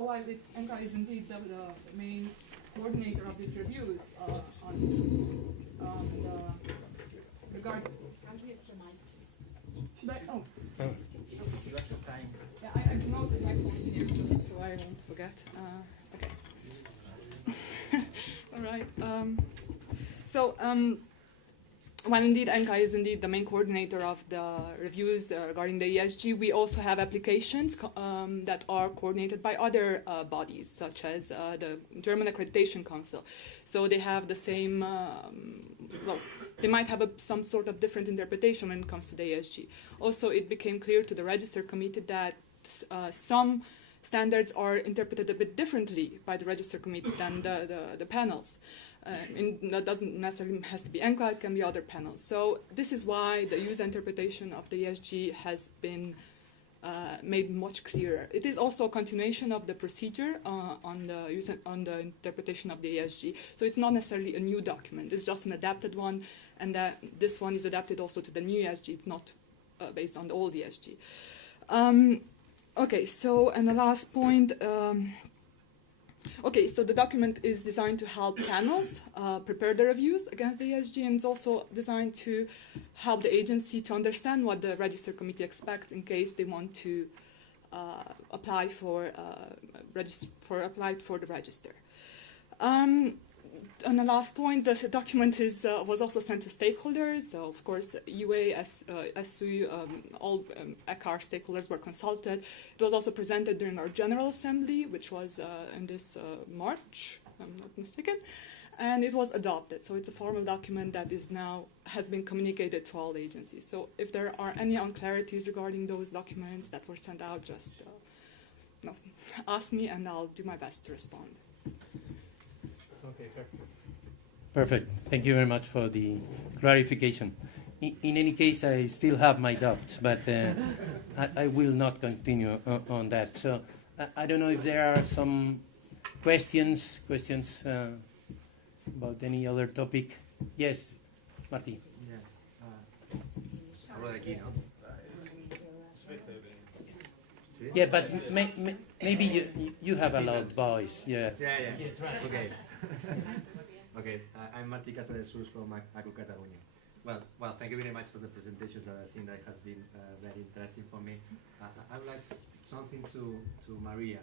while ENCA is indeed the main coordinator of these reviews on regard. But, oh. Give us your time. Yeah, I noted my points here just so I won't forget. Okay. All right. While indeed ENCA is indeed the main coordinator of the reviews regarding the ESG, we also have applications that are coordinated by other bodies, such as the German Accreditation Council. So they have the same, well, they might have some sort of different interpretation when it comes to the ESG. Also, it became clear to the Register Committee that some standards are interpreted a bit differently by the Register Committee than the panels. That doesn't necessarily has to be ENCA, it can be other panels. So this is why the user interpretation of the ESG has been made much clearer. It is also a continuation of the procedure on the interpretation of the ESG. So it's not necessarily a new document, it's just an adapted one, and that this one is adapted also to the new ESG. It's not based on the old ESG. Okay, so, and the last point, okay, so the document is designed to help panels prepare the reviews against the ESG, and it's also designed to help the agency to understand what the Register Committee expects in case they want to apply for the register. On the last point, the document was also sent to stakeholders. So, of course, UA, SU, all ECAR stakeholders were consulted. It was also presented during our General Assembly, which was in this March, if I'm not mistaken, and it was adopted. So it's a formal document that is now has been communicated to all agencies. So if there are any unclarities regarding those documents that were sent out, just ask me, and I'll do my best to respond. Okay, perfect. Thank you very much for the clarification. In any case, I still have my doubts, but I will not continue on that. So I don't know if there are some questions about any other topic. Yes, Martin. Yes. Yeah, but maybe you have a loud voice. Yeah. Yeah. Okay. Okay. I'm Martí Casadesus from ACPUA Catalunya. Well, thank you very much for the presentations. I think that has been very interesting for me. I would like something to Maria.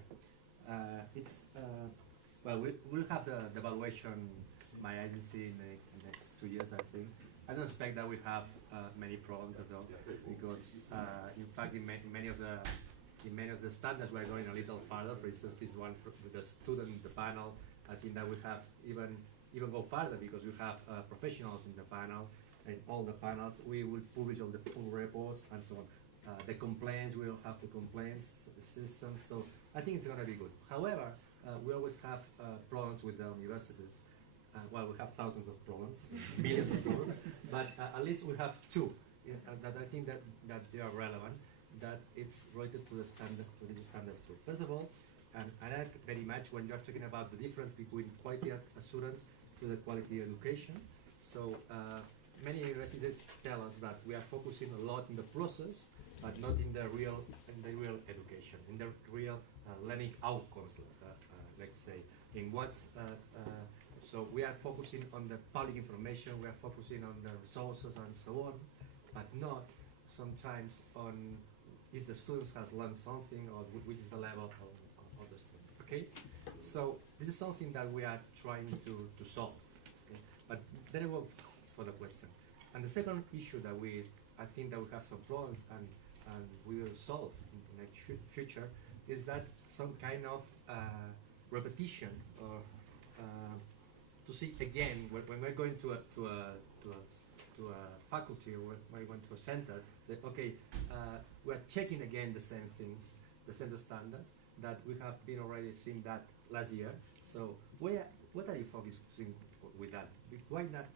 Well, we'll have the evaluation by agency in the next 2 years, I think. I don't expect that we have many problems at all, because in fact, in many of the standards, we're going a little farther. For instance, this one with the student, the panel, I think that we have even go farther, because we have professionals in the panel, and all the panels, we will publish all the full reports and so on. The complaints, we will have the complaints system, so I think it's going to be good. However, we always have problems with the universities. Well, we have thousands of problems, millions of problems, but at least we have two that I think that they are relevant, that it's related to the standard, to the standard too. First of all, and I like very much when you're talking about the difference between quality assurance to the quality education. So many universities tell us that we are focusing a lot in the process, but not in the real education, in the real learning outcomes, let's say. In what's so we are focusing on the public information, we are focusing on the resources and so on, but not sometimes on if the students has learned something or which is the level of the student. Okay, so this is something that we are trying to solve. Okay? But then I go for the question. And the second issue that I think that we have some problems and we will solve in the next future is that some kind of repetition or to see again when we're going to a faculty or when we're going to a center, say, okay, we're checking again the same things, the same standards that we have been already seeing that last year. So what are you focusing with that? Why not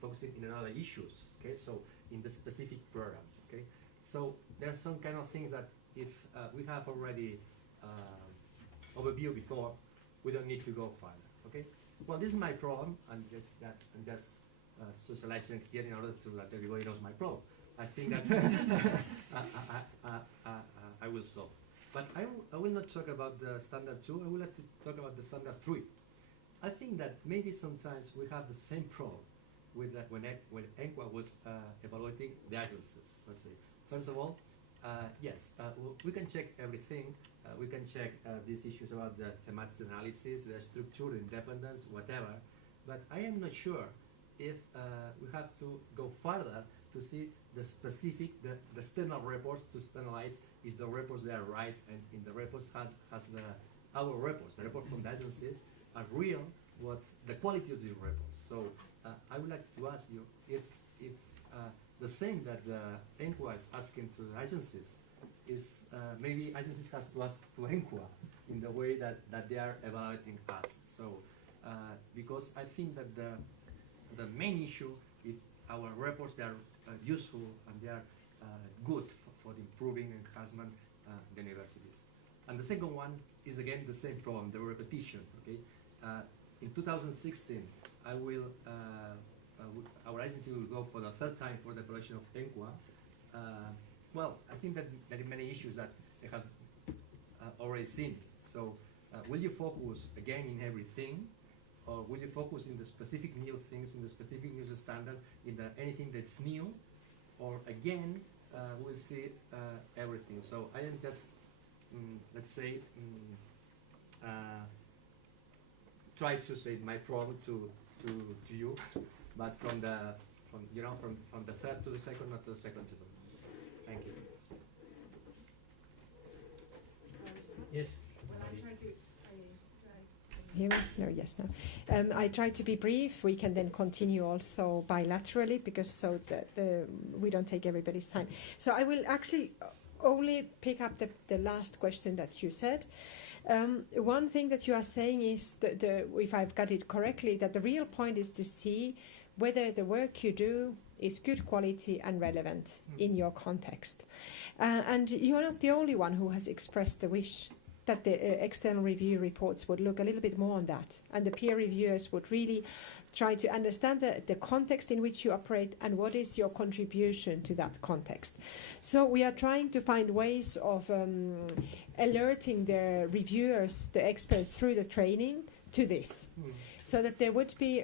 focusing in other issues? Okay, so in the specific program. Okay, so there's some kind of things that if we have already overview before, we don't need to go further. Okay. Well, this is my problem, and just socializing here in order to let everybody knows my problem. I think that I will solve. But I will not talk about the standard 2, I would like to talk about the standard 3. I think that maybe sometimes we have the same problem with that when ENCUA was evaluating the agencies, let's say. First of all, yes, we can check everything. We can check these issues about the thematic analysis, the structure, independence, whatever. But I am not sure if we have to go further to see the specific, the external reports to analyze if the reports they are right and in the reports has our reports, the report from the agencies are real, what's the quality of the reports. So I would like to ask you if the same that the ENCUA is asking to the agencies is maybe agencies has to ask to ENCUA in the way that they are evaluating us. So because I think that the main issue if our reports they are useful and they are good for improving enhancement the universities. And the second one is again the same problem, the repetition. Okay, in 2016, I will our agency will go for the third time for the evaluation of ENCUA. Well, I think that there are many issues that they have already seen. So, will you focus again in everything, or will you focus in the specific new things, in the specific user standard, in anything that's new, or again, we'll see everything. So I am just, let's say, try to say my problem to you, but from the third to the second, not to the second to the last. Thank you. Yes. Hear me? No, yes, no. I try to be brief. We can then continue also bilaterally because so that we don't take everybody's time. So I will actually only pick up the last question that you said. One thing that you are saying is, if I've got it correctly, that the real point is to see whether the work you do is good quality and relevant in your context. And you're not the only one who has expressed the wish that the external review reports would look a little bit more on that, and the peer reviewers would really try to understand the context in which you operate and what is your contribution to that context. So we are trying to find ways of alerting the reviewers, the experts through the training to this, so that there would be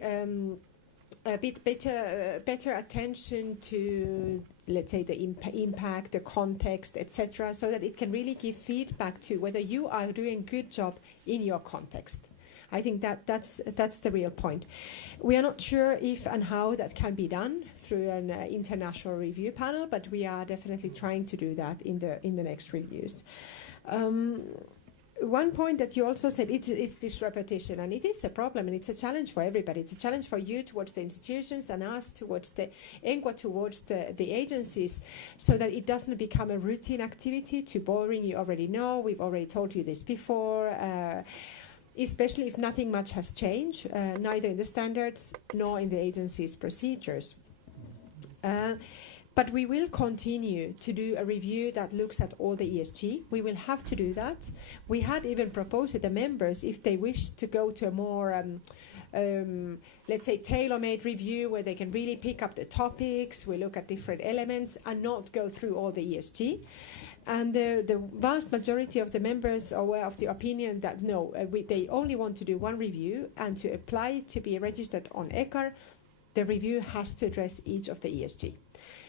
a bit better attention to, let's say, the impact, the context, etc., so that it can really give feedback to whether you are doing a good job in your context. I think that's the real point. We are not sure if and how that can be done through an international review panel, but we are definitely trying to do that in the next reviews. One point that you also said, it's this repetition, and it is a problem, and it's a challenge for everybody. It's a challenge for you towards the institutions and us towards the ENCUA, towards the agencies, so that it doesn't become a routine activity, too boring. You already know, we've already told you this before, especially if nothing much has changed, neither in the standards nor in the agency's procedures. But we will continue to do a review that looks at all the ESG. We will have to do that. We had even proposed to the members, if they wish to go to a more, let's say, tailor-made review where they can really pick up the topics, we look at different elements and not go through all the ESG. And the vast majority of the members are of the opinion that no, they only want to do one review, and to apply to be registered on ECAR, the review has to address each of the ESG.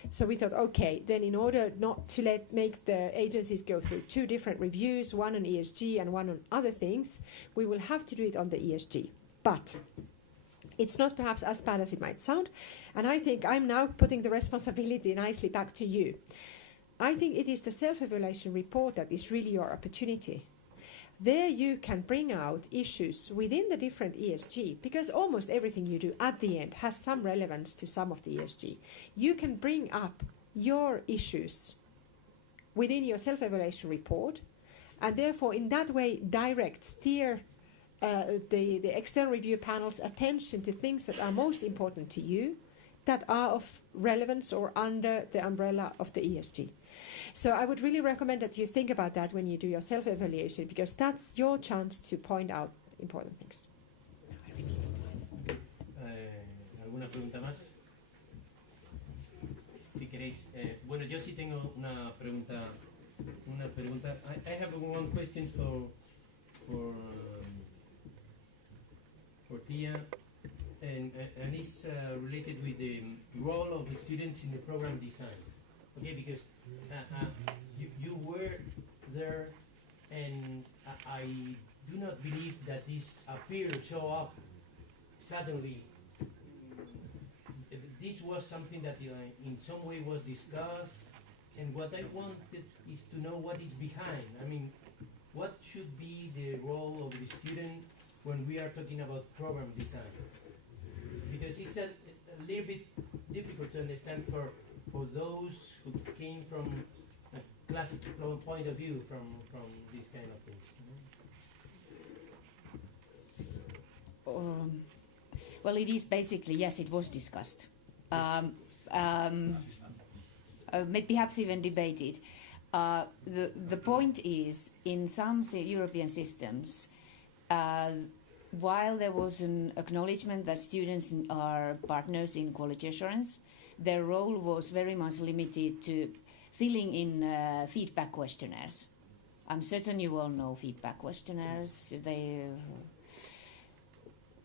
So we thought, okay, then in order not to make the agencies go through two different reviews, one on ESG and one on other things, we will have to do it on the ESG. But it's not perhaps as bad as it might sound, and I think I'm now putting the responsibility nicely back to you. I think it is the self-evaluation report that is really your opportunity. There you can bring out issues within the different ESG, because almost everything you do at the end has some relevance to some of the ESG. You can bring up your issues within your self-evaluation report, and therefore in that way steer the external review panel's attention to things that are most important to you, that are of relevance or under the umbrella of the ESG. So I would really recommend that you think about that when you do your self-evaluation, because that's your chance to point out important things. ¿Alguna pregunta más? Si queréis. Bueno, yo sí tengo una pregunta una pregunta. I have one question for Tia, and it's related with the role of the students in the program design. Okay, because you were there, and I do not believe that this show up suddenly. This was something that in some way was discussed, and what I wanted is to know what is behind. I mean, what should be the role of the student when we are talking about program design? Because it's a little bit difficult to understand for those who came from a classical point of view from this kind of things. Well, it is basically, yes, it was discussed. Perhaps even debated. The point is, in some European systems, while there was an acknowledgement that students are partners in quality assurance, their role was very much limited to filling in feedback questionnaires. I'm certain you all know feedback questionnaires.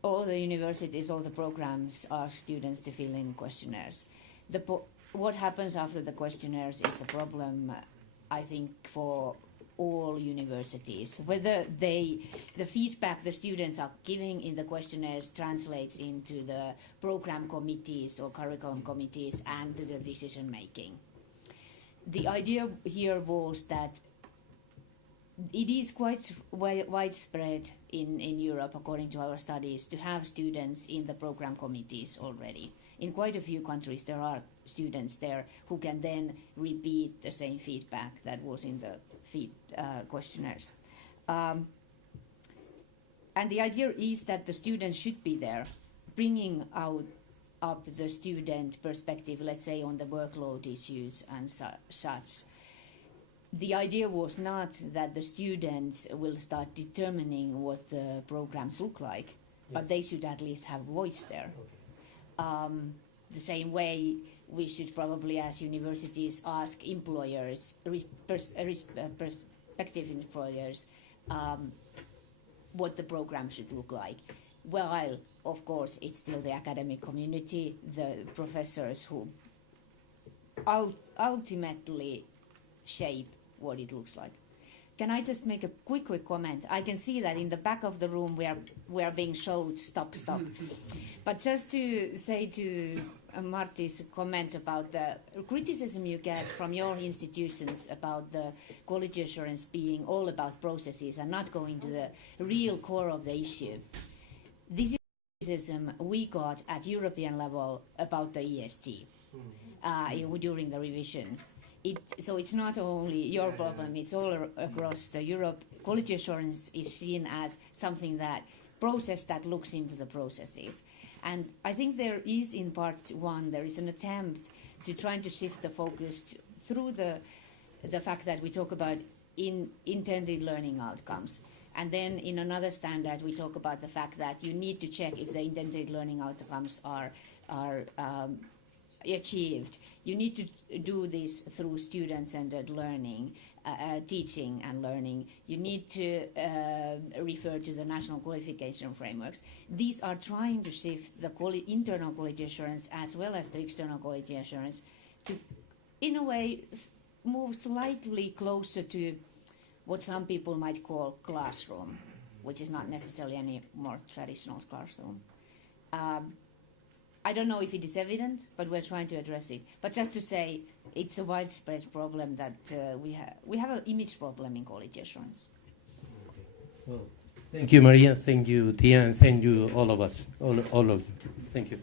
All the universities, all the programs ask students to fill in questionnaires. What happens after the questionnaires is a problem, I think, for all universities. Whether the feedback the students are giving in the questionnaires translates into the program committees or curriculum committees and to the decision making. The idea here was that it is quite widespread in Europe, according to our studies, to have students in the program committees already. In quite a few countries, there are students there who can then repeat the same feedback that was in the questionnaires. And the idea is that the students should be there, bringing up the student perspective, let's say, on the workload issues and such. The idea was not that the students will start determining what the programs look like, but they should at least have voice there. The same way we should probably, as universities, ask employers, prospective employers, what the program should look like. While, of course, it's still the academic community, the professors who ultimately shape what it looks like. Can I just make a quick comment? I can see that in the back of the room we are being showed stop. But just to say to Marty's comment about the criticism you get from your institutions about the quality assurance being all about processes and not going to the real core of the issue. This is criticism we got at European level about the ESG during the revision. So it's not only your problem, it's all across the Europe. Quality assurance is seen as something process that looks into the processes. And I think there is, in part one, there is an attempt to try to shift the focus through the fact that we talk about intended learning outcomes. And then in another standard, we talk about the fact that you need to check if the intended learning outcomes are achieved. You need to do this through student-centered learning, teaching and learning. You need to refer to the national qualification frameworks. These are trying to shift the internal quality assurance as well as the external quality assurance to, in a way, move slightly closer to what some people might call classroom, which is not necessarily any more traditional classroom. I don't know if it is evident, but we're trying to address it. But just to say, it's a widespread problem that we have an image problem in quality assurance. Well, thank you, Maria. Thank you, Tia, and thank you, all of us, all of you. Thank you.